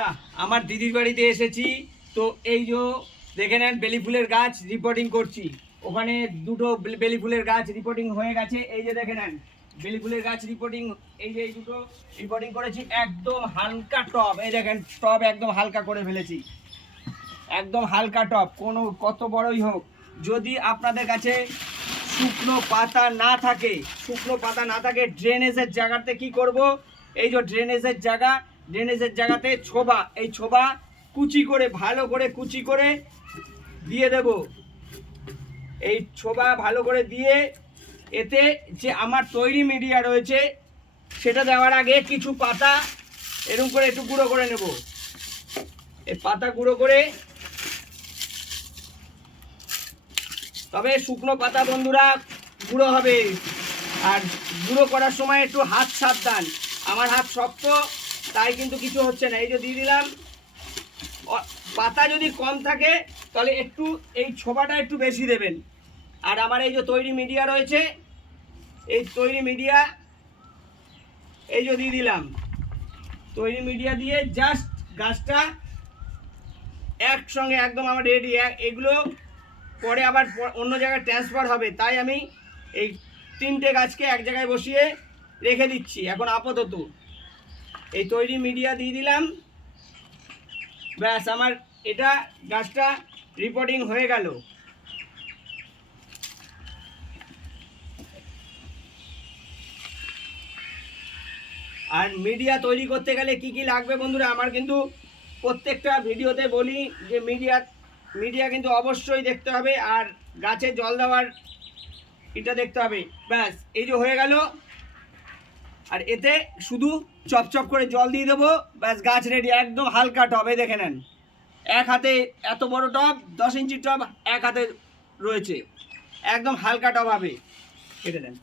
বন্ধুরা আমার দিদির বাড়িতে এসেছি। তো এই যে দেখে নেন বেলি ফুলের গাছ রিপোর্টিং করছি। ওখানে দুটো বেলি ফুলের গাছ রিপোর্টিং হয়ে গেছে। এই যে দেখে নেন বেলি ফুলের গাছ রিপোর্টিং, এই যে এই দুটো রিপোর্টিং করেছি। একদম হালকা টব, এই দেখেন টব একদম হালকা করে ফেলেছি, একদম হালকা টব। কোনো কত বড়ই হোক, যদি আপনাদের কাছে শুকনো পাতা না থাকে, শুকনো পাতা না থাকে, ড্রেনেজের জায়গাতে কি করব, এই যে ড্রেনেজের জায়গাতে ছোবা, এই ছোবা কুচি করে ভালো করে কুচি করে দিয়ে দেব। এই ছোবা ভালো করে দিয়ে এতে যে আমার তৈরি মিডিয়া রয়েছে সেটা দেওয়ার আগে কিছু পাতা এরকম করে একটু গুঁড়ো করে নেব। এই পাতা গুঁড়ো করে, তবে শুকনো পাতা বন্ধুরা গুঁড়ো হবে, আর গুঁড়ো করার সময় একটু হাত সাবধান। আমার হাত শক্ত, তাই কিন্তু কিছু হচ্ছে না। এই যে দিয়ে দিলাম। পাতা যদি কম থাকে তাহলে একটু এই ছোবাটা একটু বেশি দেবেন। আর আমার এই যে তৈরি মিডিয়া রয়েছে, এই তৈরি মিডিয়া এই যে দিয়ে দিলাম। তৈরি মিডিয়া দিয়ে জাস্ট গাছটা একসঙ্গে একদম আমার রেডি। এগুলো পরে আবার অন্য জায়গায় ট্রান্সফার হবে, তাই আমি এই তিনটে গাছকে এক জায়গায় বসিয়ে রেখে দিচ্ছি এখন আপাতত। এই তৈরি মিডিয়া দিয়ে দিলাম, ব্যাস আমার এটা গাছটা রিপোর্টিং হয়ে গেল। আর মিডিয়া তৈরি করতে গেলে কি কি লাগবে বন্ধুরা, আমার কিন্তু প্রত্যেকটা ভিডিওতে বলি যে মিডিয়া কিন্তু অবশ্যই দেখতে হবে, আর গাছে জল দেওয়ার এটা দেখতে হবে। ব্যাস এই যে হয়ে গেল। আর এতে শুধু চপচপ করে জল দিয়ে দেবো, ব্যাস গাছ রেডি। একদম হালকা টব, এই দেখে নেন এক হাতে এত বড় টব, 10 ইঞ্চির টব এক হাতে রয়েছে, একদম হালকা টব হবে। কেটে দেন।